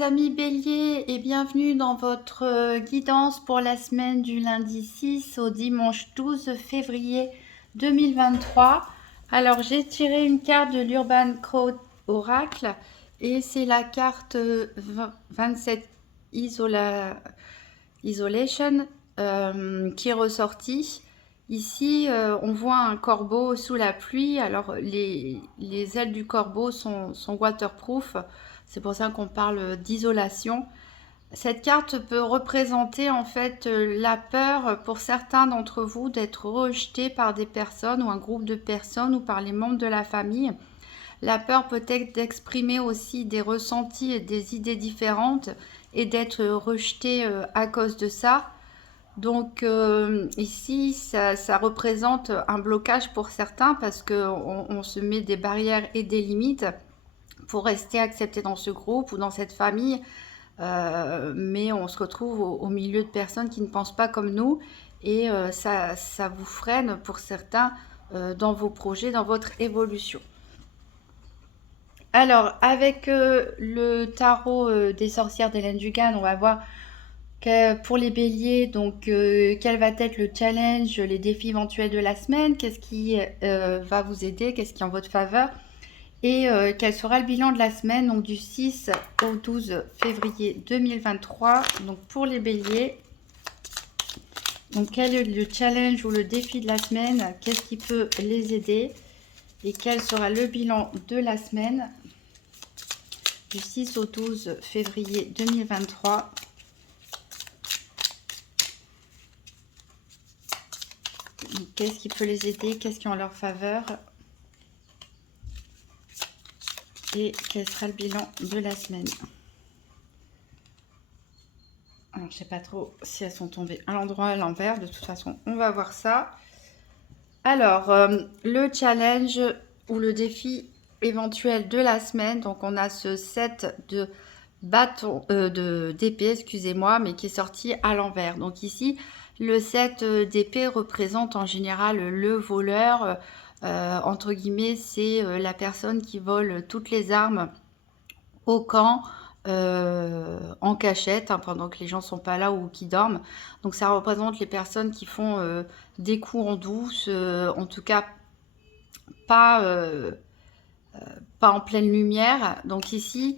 les amis Bélier et bienvenue dans votre guidance pour la semaine du lundi 6 au dimanche 12 février 2023. Alors j'ai tiré une carte de l'Urban Code Oracle et c'est la carte 27 Isolation qui est ressortie. Ici, on voit un corbeau sous la pluie. Alors, les ailes du corbeau sont waterproof. C'est pour ça qu'on parle d'isolation. Cette carte peut représenter en fait la peur pour certains d'entre vous d'être rejeté par des personnes ou un groupe de personnes ou par les membres de la famille. La peur peut être d'exprimer aussi des ressentis et des idées différentes et d'être rejeté à cause de ça. Donc ici, ça représente un blocage pour certains parce qu'on se met des barrières et des limites pour rester accepté dans ce groupe ou dans cette famille. Mais on se retrouve au milieu de personnes qui ne pensent pas comme nous et ça vous freine pour certains dans vos projets, dans votre évolution. Alors, avec le tarot des sorcières d'Hélène Dugan, on va voir pour les béliers, donc quel va être le challenge, les défis éventuels de la semaine, qu'est-ce qui va vous aider, qu'est-ce qui est en votre faveur et quel sera le bilan de la semaine, donc du 6 au 12 février 2023. Donc pour les béliers, donc quel est le challenge ou le défi de la semaine, qu'est-ce qui peut les aider et quel sera le bilan de la semaine du 6 au 12 février 2023. Qu'est-ce qui peut les aider? Qu'est-ce qui est en leur faveur? Et quel sera le bilan de la semaine? Alors, je ne sais pas trop si elles sont tombées à l'endroit, à l'envers. De toute façon, on va voir ça. Alors, le challenge ou le défi éventuel de la semaine. Donc, on a ce set de bâton, d'épée, excusez-moi, mais qui est sorti à l'envers. Donc ici, le set d'épée représente en général le voleur. Entre guillemets, c'est la personne qui vole toutes les armes au camp en cachette, hein, pendant que les gens ne sont pas là ou qui dorment. Donc ça représente les personnes qui font des coups en douce, en tout cas pas en pleine lumière. Donc ici,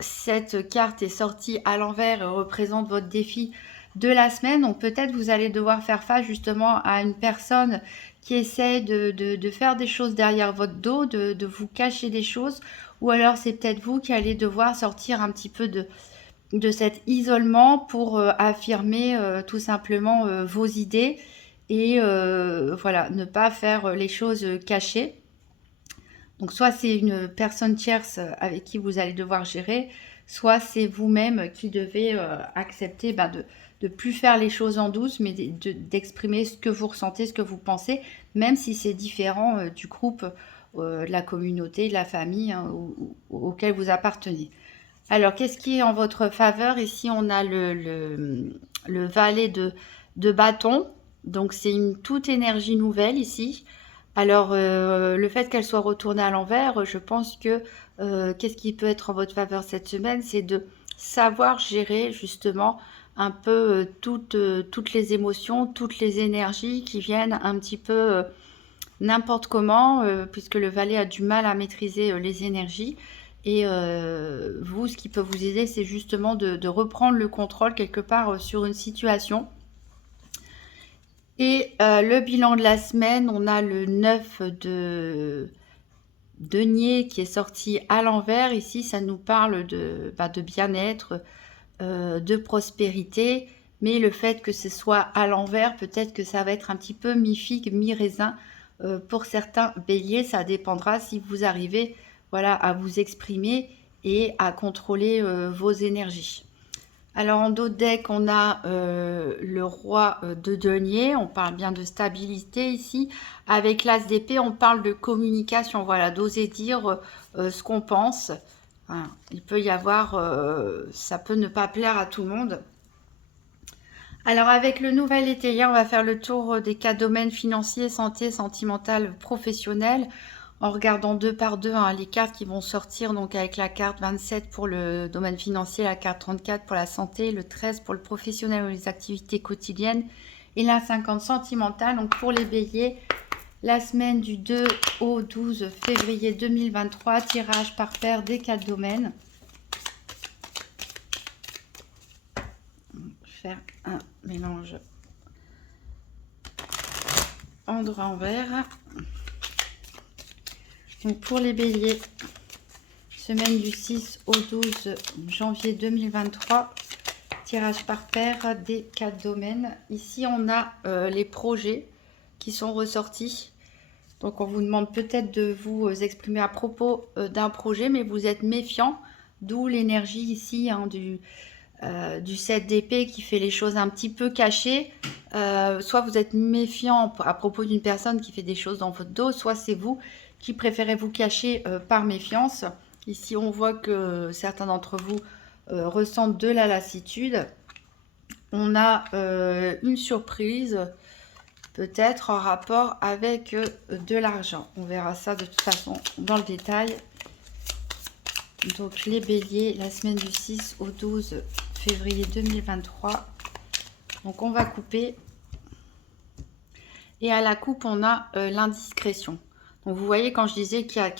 cette carte est sortie à l'envers et représente votre défi de la semaine. Donc peut-être vous allez devoir faire face justement à une personne qui essaie de faire des choses derrière votre dos, de vous cacher des choses. Ou alors c'est peut-être vous qui allez devoir sortir un petit peu de cet isolement pour affirmer tout simplement vos idées. Et voilà, ne pas faire les choses cachées. Donc soit c'est une personne tierce avec qui vous allez devoir gérer, soit c'est vous-même qui devez accepter de plus faire les choses en douce, mais d'exprimer ce que vous ressentez, ce que vous pensez, même si c'est différent du groupe, de la communauté, de la famille, hein, auquel vous appartenez. Alors, qu'est-ce qui est en votre faveur? Ici, on a le valet de bâton. Donc, c'est une toute énergie nouvelle ici. Alors, le fait qu'elle soit retournée à l'envers, je pense que qu'est-ce qui peut être en votre faveur cette semaine? C'est de savoir gérer justement un peu toutes les émotions, toutes les énergies qui viennent un petit peu n'importe comment, puisque le valet a du mal à maîtriser les énergies. Et vous, ce qui peut vous aider, c'est justement de reprendre le contrôle quelque part sur une situation. Et le bilan de la semaine, on a le 9 de denier qui est sorti à l'envers. Ici, ça nous parle de bien-être, de prospérité. Mais le fait que ce soit à l'envers, peut-être que ça va être un petit peu mi-figue, mi-raisin pour certains béliers. Ça dépendra si vous arrivez à vous exprimer et à contrôler vos énergies. Alors en dos de deck, on a le roi de denier, on parle bien de stabilité ici. Avec l'as d'épée, on parle de communication, d'oser dire ce qu'on pense. Voilà. Il peut y avoir, ça peut ne pas plaire à tout le monde. Alors avec le nouvel étayer, on va faire le tour des 4 domaines financiers, santé, sentimental, professionnel. en regardant 2 par 2 hein, les cartes qui vont sortir, donc avec la carte 27 pour le domaine financier, la carte 34 pour la santé, le 13 pour le professionnel ou les activités quotidiennes et la 50 sentimentale. Donc pour les béliers, la semaine du 2 au 12 février 2023, tirage par paire des 4 domaines. On va faire un mélange endroit envers. Donc pour les béliers, semaine du 6 au 12 janvier 2023, tirage par paire des 4 domaines. Ici, on a les projets qui sont ressortis. Donc, on vous demande peut-être de vous exprimer à propos d'un projet, mais vous êtes méfiant, d'où l'énergie ici hein, du 7 d'épée qui fait les choses un petit peu cachées. Soit vous êtes méfiant à propos d'une personne qui fait des choses dans votre dos, soit c'est vous qui préférez vous cacher par méfiance. Ici, on voit que certains d'entre vous ressentent de la lassitude. On a une surprise, peut-être en rapport avec de l'argent. On verra ça de toute façon dans le détail. Donc, les béliers, la semaine du 6 au 12 février 2023. Donc, on va couper. Et à la coupe, on a l'indiscrétion. Donc, vous voyez, quand je disais qu'il y a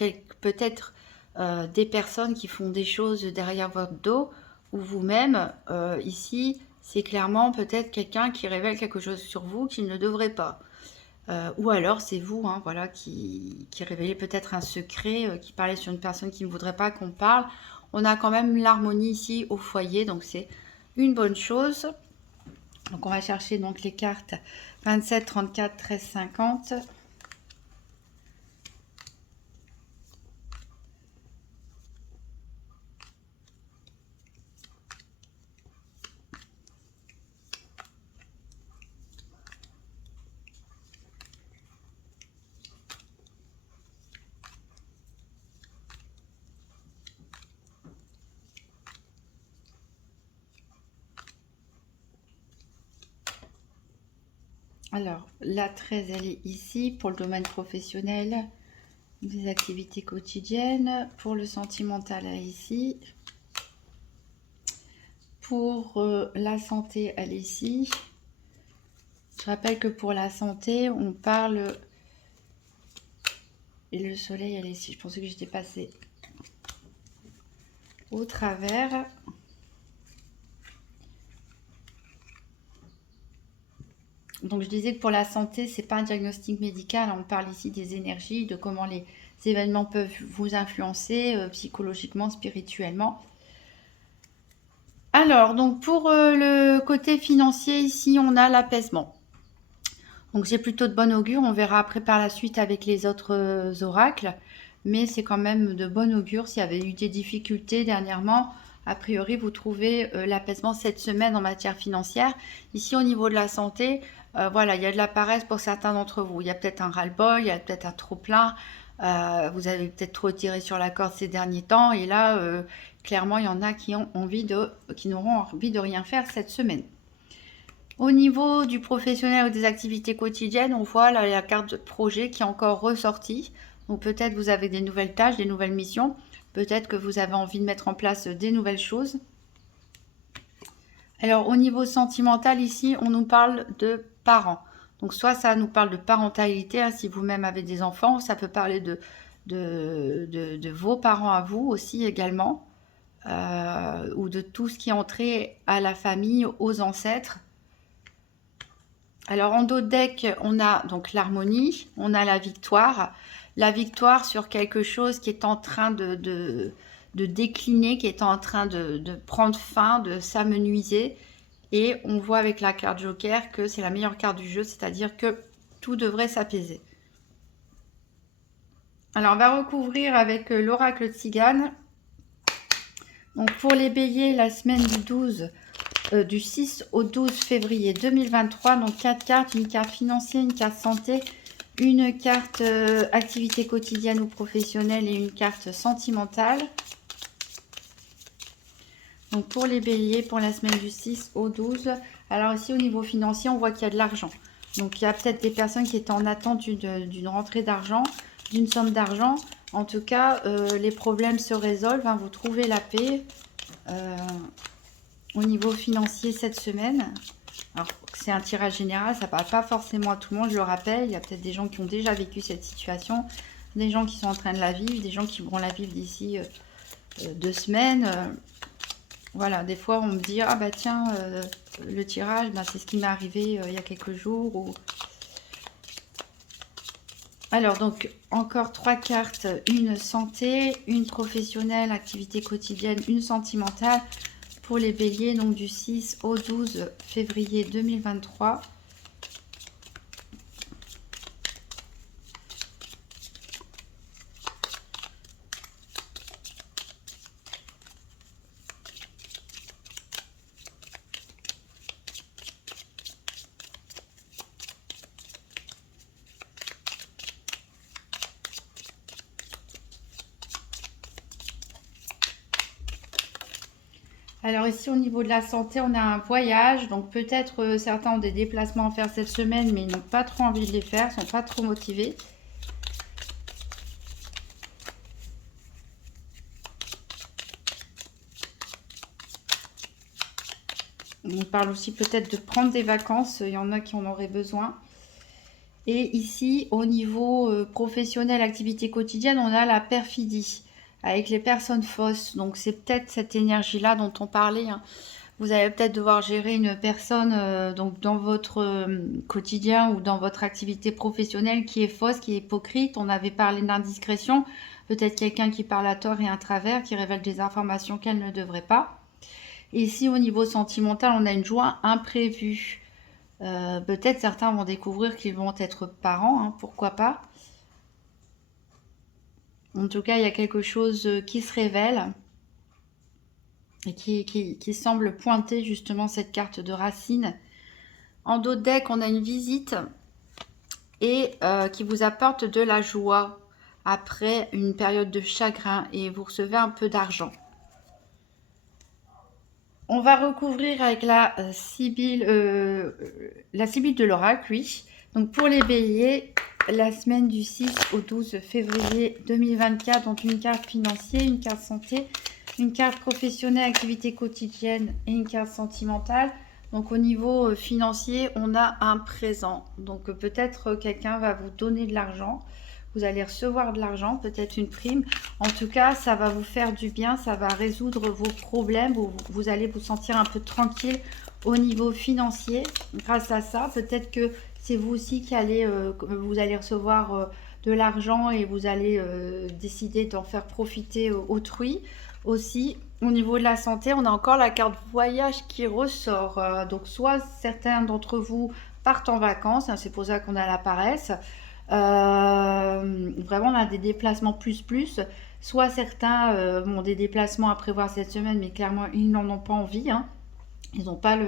peut-être des personnes qui font des choses derrière votre dos, ou vous-même, ici, c'est clairement peut-être quelqu'un qui révèle quelque chose sur vous qu'il ne devrait pas. Ou alors, c'est vous, hein, voilà, qui révélez peut-être un secret, qui parlait sur une personne qui ne voudrait pas qu'on parle. On a quand même l'harmonie ici au foyer, donc c'est une bonne chose. Donc, on va chercher donc les cartes 27, 34, 13, 50. Alors, la 13, elle est ici pour le domaine professionnel, des activités quotidiennes. Pour le sentimental, elle est ici. Pour la santé, elle est ici. Je rappelle que pour la santé, on parle... Et le soleil, elle est ici. Je pensais que j'étais passée au travers. Donc, je disais que pour la santé, c'est pas un diagnostic médical. On parle ici des énergies, de comment les événements peuvent vous influencer psychologiquement, spirituellement. Alors, donc pour le côté financier, ici, on a l'apaisement. Donc, c'est plutôt de bon augure. On verra après par la suite avec les autres oracles. Mais c'est quand même de bon augure. S'il y avait eu des difficultés dernièrement, a priori, vous trouvez l'apaisement cette semaine en matière financière. Ici, au niveau de la santé, voilà, il y a de la paresse pour certains d'entre vous. Il y a peut-être un ras-le-bol, il y a peut-être un trop-plein. Vous avez peut-être trop tiré sur la corde ces derniers temps. Et là, clairement, il y en a qui n'auront envie de rien faire cette semaine. Au niveau du professionnel ou des activités quotidiennes, on voit là, la carte de projet qui est encore ressortie. Donc peut-être vous avez des nouvelles tâches, des nouvelles missions. Peut-être que vous avez envie de mettre en place des nouvelles choses. Alors au niveau sentimental, ici, on nous parle de parents. Donc soit ça nous parle de parentalité, hein, si vous-même avez des enfants, ça peut parler de vos parents à vous aussi également. Ou de tout ce qui est entré à la famille, aux ancêtres. Alors en dos de deck, on a donc l'harmonie, on a la victoire sur quelque chose qui est en train de décliner, qui est en train de prendre fin, de s'amenuiser. Et on voit avec la carte Joker que c'est la meilleure carte du jeu, c'est-à-dire que tout devrait s'apaiser. Alors on va recouvrir avec l'oracle de Tzigane. Donc pour les béliers, la semaine du 6 au 12 février 2023, donc 4 cartes, une carte financière, une carte santé, une carte activité quotidienne ou professionnelle et une carte sentimentale. Donc pour les béliers, pour la semaine du 6 au 12, alors ici au niveau financier, on voit qu'il y a de l'argent. Donc il y a peut-être des personnes qui étaient en attente d'une rentrée d'argent. d'une somme d'argent. En tout cas, les problèmes se résolvent, hein, vous trouvez la paix au niveau financier cette semaine. Alors, c'est un tirage général, ça ne parle pas forcément à tout le monde, je le rappelle. Il y a peut-être des gens qui ont déjà vécu cette situation, des gens qui sont en train de la vivre, des gens qui vont la vivre d'ici 2 semaines. Voilà, des fois on me dit, ah bah tiens, le tirage, bah, c'est ce qui m'est arrivé il y a quelques jours. Ou... Alors, donc, encore 3 cartes, une santé, une professionnelle, activité quotidienne, une sentimentale pour les béliers, donc du 6 au 12 février 2023. Alors ici au niveau de la santé, on a un voyage, donc peut-être certains ont des déplacements à faire cette semaine, mais ils n'ont pas trop envie de les faire, ne sont pas trop motivés. On parle aussi peut-être de prendre des vacances, il y en a qui en auraient besoin. Et ici, au niveau professionnel, activité quotidienne, on a la perfidie avec les personnes fausses. Donc c'est peut-être cette énergie-là dont on parlait, hein. Vous allez peut-être devoir gérer une personne donc dans votre quotidien ou dans votre activité professionnelle qui est fausse, qui est hypocrite. On avait parlé d'indiscrétion. Peut-être quelqu'un qui parle à tort et à travers, qui révèle des informations qu'elle ne devrait pas. Et ici, au niveau sentimental, on a une joie imprévue. Peut-être certains vont découvrir qu'ils vont être parents, hein, pourquoi pas. En tout cas, il y a quelque chose qui se révèle et qui semble pointer justement cette carte de racine. En dos de deck, on a une visite et qui vous apporte de la joie après une période de chagrin et vous recevez un peu d'argent. On va recouvrir avec la Sibylle de l'oracle, oui. Donc pour les béliers, la semaine du 6 au 12 février 2024, donc une carte financière, une carte santé, une carte professionnelle, activité quotidienne et une carte sentimentale. Donc au niveau financier, on a un présent. Donc peut-être quelqu'un va vous donner de l'argent. Vous allez recevoir de l'argent, peut-être une prime. En tout cas, ça va vous faire du bien, ça va résoudre vos problèmes. Vous allez vous sentir un peu tranquille au niveau financier grâce à ça. Peut-être que c'est vous aussi qui allez, vous allez recevoir de l'argent et vous allez décider d'en faire profiter autrui. Aussi, au niveau de la santé, on a encore la carte voyage qui ressort. Donc, soit certains d'entre vous partent en vacances, hein, c'est pour ça qu'on a la paresse. Vraiment, on a des déplacements plus. Soit certains ont des déplacements à prévoir cette semaine, mais clairement, ils n'en ont pas envie, hein. Ils n'ont pas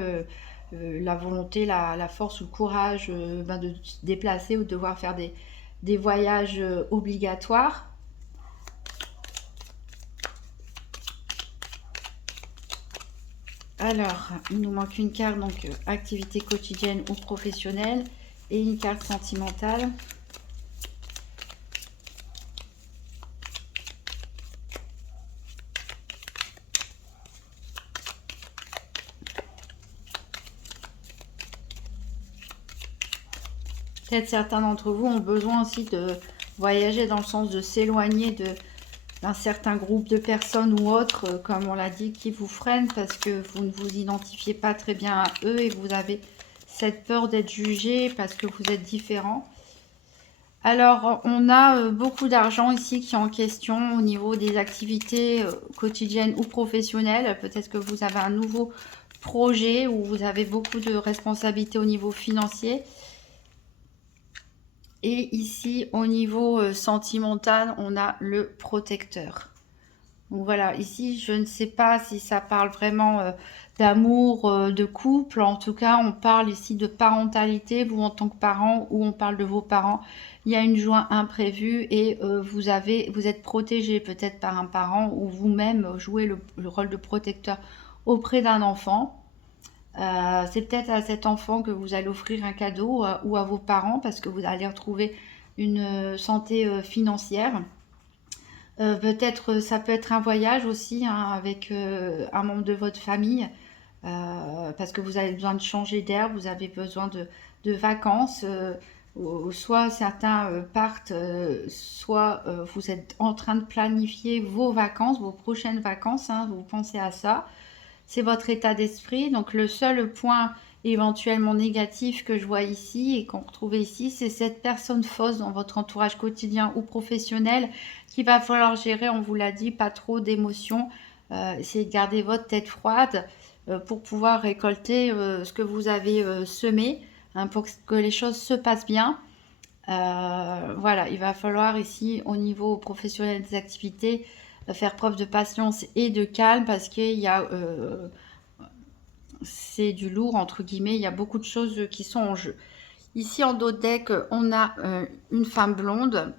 la volonté, la force ou le courage de se déplacer ou de devoir faire des voyages obligatoires. Alors, il nous manque une carte, donc activité quotidienne ou professionnelle, et une carte sentimentale. Peut-être certains d'entre vous ont besoin aussi de voyager dans le sens de s'éloigner d'un certain groupe de personnes ou autres, comme on l'a dit, qui vous freinent parce que vous ne vous identifiez pas très bien à eux et vous avez cette peur d'être jugé parce que vous êtes différent. Alors, on a beaucoup d'argent ici qui est en question au niveau des activités quotidiennes ou professionnelles. Peut-être que vous avez un nouveau projet où vous avez beaucoup de responsabilités au niveau financier. Et ici, au niveau sentimental, on a le protecteur. Donc voilà, ici, je ne sais pas si ça parle vraiment d'amour, de couple. En tout cas, on parle ici de parentalité, vous en tant que parent, ou on parle de vos parents. Il y a une joie imprévue et vous êtes protégé peut-être par un parent ou vous-même jouez le rôle de protecteur auprès d'un enfant. C'est peut-être à cet enfant que vous allez offrir un cadeau ou à vos parents parce que vous allez retrouver une santé financière. Peut-être, ça peut être un voyage aussi, hein, avec un membre de votre famille, parce que vous avez besoin de changer d'air, vous avez besoin de vacances. Soit certains partent, soit vous êtes en train de planifier vos vacances, vos prochaines vacances, hein, vous pensez à ça. C'est votre état d'esprit. Donc le seul point éventuellement négatif que je vois ici et qu'on retrouve ici, c'est cette personne fausse dans votre entourage quotidien ou professionnel qu'il va falloir gérer. On vous l'a dit, pas trop d'émotions. Essayez de garder votre tête froide pour pouvoir récolter ce que vous avez semé, hein, pour que les choses se passent bien. Voilà, il va falloir ici au niveau professionnel des activités faire preuve de patience et de calme, parce qu'il y a c'est du lourd entre guillemets, il y a beaucoup de choses qui sont en jeu. Ici en dos de deck, on a une femme blonde,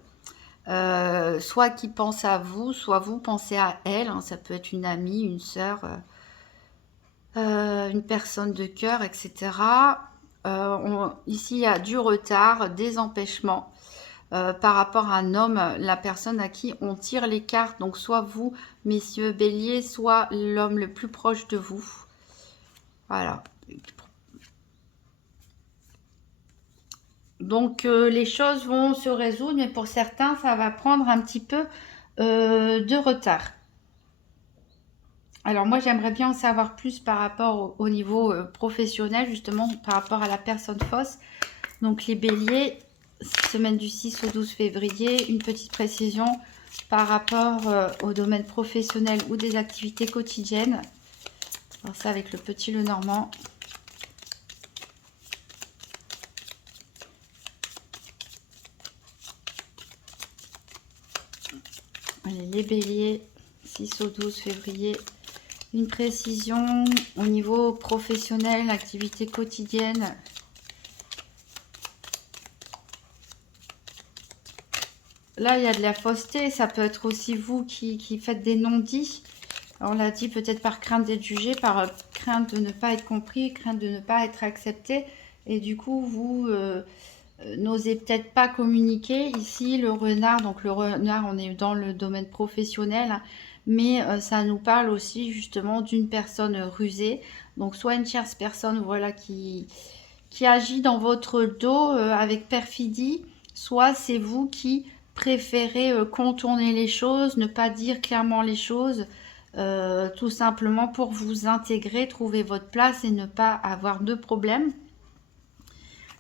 soit qui pense à vous, soit vous pensez à elle, hein. Ça peut être une amie, une sœur, une personne de cœur, etc. Ici il y a du retard, des empêchements par rapport à un homme, la personne à qui on tire les cartes. Donc soit vous, messieurs béliers, soit l'homme le plus proche de vous. Voilà. Donc les choses vont se résoudre, mais pour certains, ça va prendre un petit peu de retard. Alors moi, j'aimerais bien en savoir plus par rapport au niveau professionnel, justement, par rapport à la personne fausse. Donc les béliers, semaine du 6 au 12 février, une petite précision par rapport au domaine professionnel ou des activités quotidiennes. Alors ça avec le petit Lenormand. Allez, les béliers, 6 au 12 février. Une précision au niveau professionnel, activité quotidienne. Là, il y a de la fausseté. Ça peut être aussi vous qui faites des non-dits. On l'a dit, peut-être par crainte d'être jugé, par crainte de ne pas être compris, crainte de ne pas être accepté. Et du coup, vous n'osez peut-être pas communiquer. Ici, le renard, donc le renard, on est dans le domaine professionnel, hein, mais ça nous parle aussi justement d'une personne rusée. Donc, soit une tierce personne, voilà, qui agit dans votre dos avec perfidie, soit c'est vous qui préférez contourner les choses, ne pas dire clairement les choses, tout simplement pour vous intégrer, trouver votre place et ne pas avoir de problème.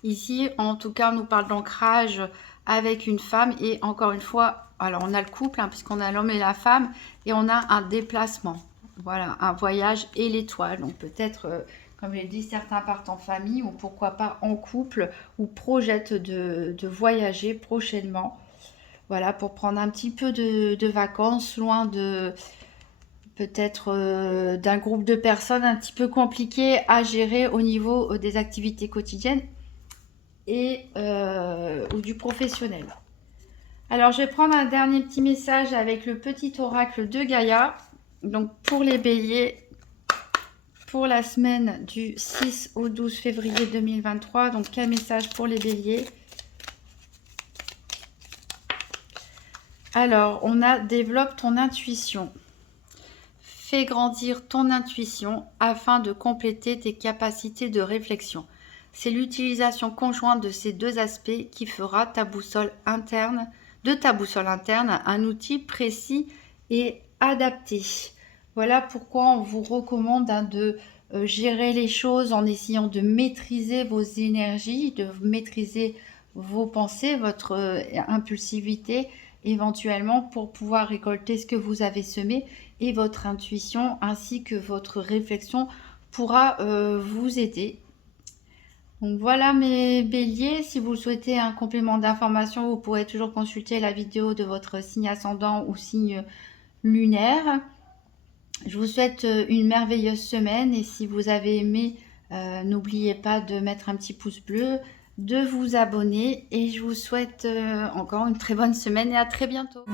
Ici, en tout cas, on nous parle d'ancrage avec une femme. Et encore une fois, alors on a le couple, hein, puisqu'on a l'homme et la femme. Et on a un déplacement. Voilà, un voyage et l'étoile. Donc peut-être, comme je l'ai dit, certains partent en famille ou pourquoi pas en couple ou projettent de voyager prochainement. Voilà, pour prendre un petit peu de vacances, loin de peut-être d'un groupe de personnes un petit peu compliqué à gérer au niveau des activités quotidiennes et ou du professionnel. Alors, je vais prendre un dernier petit message avec le petit oracle de Gaïa. Donc, pour les béliers, pour la semaine du 6 au 12 février 2023. Donc, quel message pour les béliers? Alors, on a développe ton intuition. Fais grandir ton intuition afin de compléter tes capacités de réflexion. C'est l'utilisation conjointe de ces deux aspects qui fera ta boussole interne, un outil précis et adapté. Voilà pourquoi on vous recommande de gérer les choses en essayant de maîtriser vos énergies, de maîtriser vos pensées, votre impulsivité éventuellement pour pouvoir récolter ce que vous avez semé, et votre intuition ainsi que votre réflexion pourra vous aider. Donc voilà mes béliers, si vous souhaitez un complément d'information, vous pourrez toujours consulter la vidéo de votre signe ascendant ou signe lunaire. Je vous souhaite une merveilleuse semaine et si vous avez aimé, n'oubliez pas de mettre un petit pouce bleu, de vous abonner et je vous souhaite encore une très bonne semaine et à très bientôt.